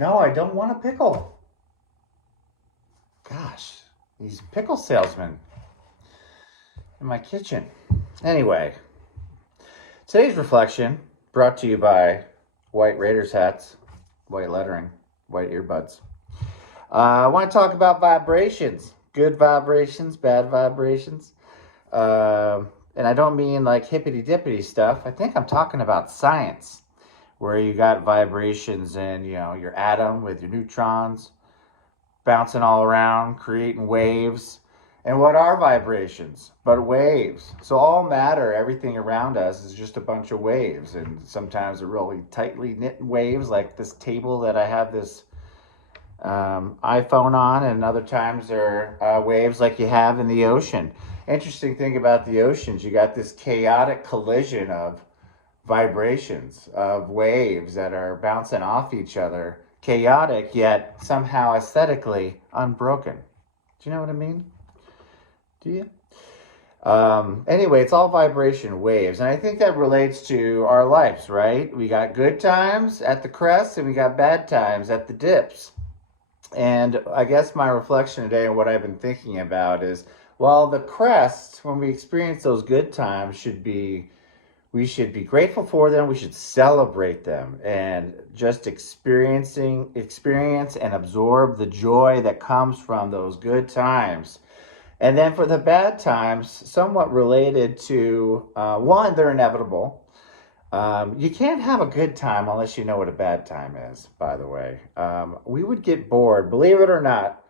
No, I don't want a pickle. Gosh, these pickle salesmen in my kitchen. Anyway, today's reflection brought to you by white Raiders hats, white lettering, white earbuds. I want to talk about vibrations. Good vibrations, bad vibrations. And I don't mean like hippity-dippity stuff. I think I'm talking about science, where you got vibrations in, your atom with your neutrons bouncing all around, creating waves. And what are vibrations but waves? So all matter, everything around us is just a bunch of waves. And sometimes they're really tightly knit waves, like this table that I have this iPhone on, and other times they're waves like you have in the ocean. Interesting thing about the oceans, you got this chaotic collision of vibrations, of waves that are bouncing off each other. Chaotic, yet somehow aesthetically unbroken. Do you know what I mean? Do you? Anyway, it's all vibration waves. And I think that relates to our lives, right? We got good times at the crests and we got bad times at the dips. And I guess my reflection today and what I've been thinking about is, well, the crest, when we experience those good times, we should be grateful for them. We should celebrate them and just experience and absorb the joy that comes from those good times. And then for the bad times, somewhat related to, one, they're inevitable. You can't have a good time unless you know what a bad time is, by the way. We would get bored, believe it or not.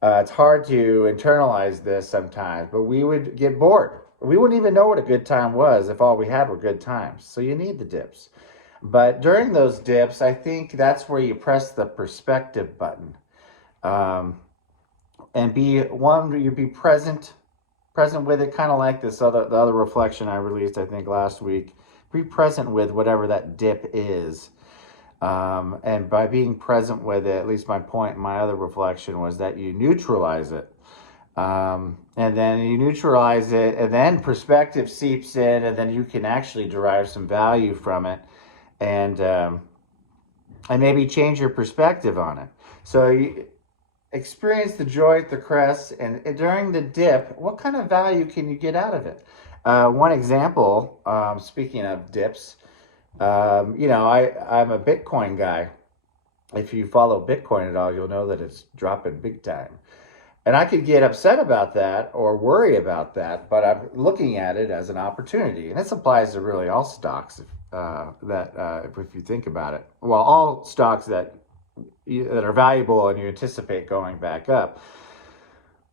It's hard to internalize this sometimes, but we would get bored. We wouldn't even know what a good time was if all we had were good times. So you need the dips. But during those dips, I think that's where you press the perspective button. And you be present with it, kind of like the other reflection I released, I think, last week. Be present with whatever that dip is. And by being present with it, at least my point in my other reflection was that you neutralize it. And then you neutralize it, and then perspective seeps in, and then you can actually derive some value from it, and maybe change your perspective on it. So you experience the joy at the crest, and during the dip, what kind of value can you get out of it? One example, speaking of dips, I'm a Bitcoin guy. If you follow Bitcoin at all, you'll know that it's dropping big time. And I could get upset about that or worry about that, but I'm looking at it as an opportunity. And this applies to really all stocks if you think about it. Well, all stocks that are valuable and you anticipate going back up.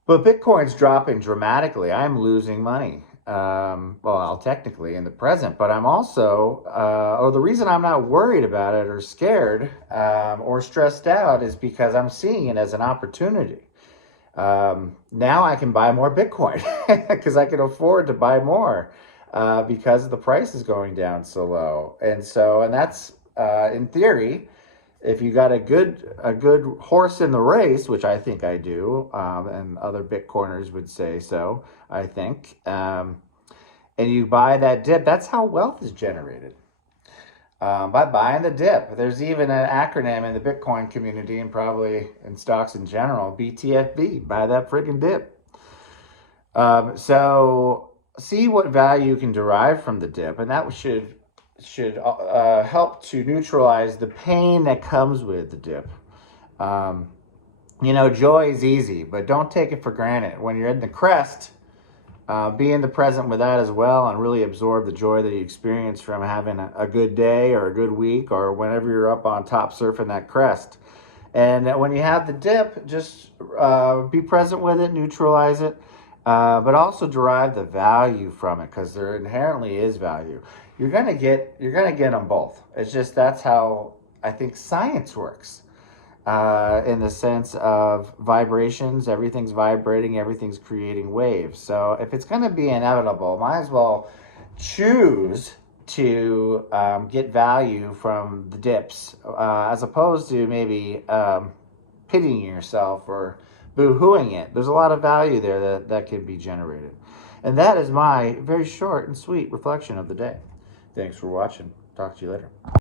But Bitcoin's dropping dramatically. I'm losing money. Technically in the present, but I'm also, the reason I'm not worried about it or scared or stressed out is because I'm seeing it as an opportunity. Now I can buy more Bitcoin because I can afford to buy more because the price is going down so low. And that's in theory, if you got a good horse in the race, which I think I do, and other Bitcoiners would say so, I think, and you buy that dip, that's how wealth is generated. By buying the dip. There's even an acronym in the Bitcoin community and probably in stocks in general, BTFD, buy that friggin' dip. So see what value you can derive from the dip, and that should help to neutralize the pain that comes with the dip. Joy is easy, but don't take it for granted. When you're in the crest, be in the present with that as well, and really absorb the joy that you experience from having a good day or a good week or whenever you're up on top surfing that crest. And when you have the dip, just be present with it, neutralize it, but also derive the value from it, because there inherently is value. You're gonna get them both. It's just that's how I think science works. In the sense of vibrations, everything's vibrating, everything's creating waves. So if it's going to be inevitable, might as well choose to get value from the dips, as opposed to maybe pitying yourself or boo-hooing it. There's a lot of value there that can be generated. And that is my very short and sweet reflection of the day. Thanks for watching. Talk to you later.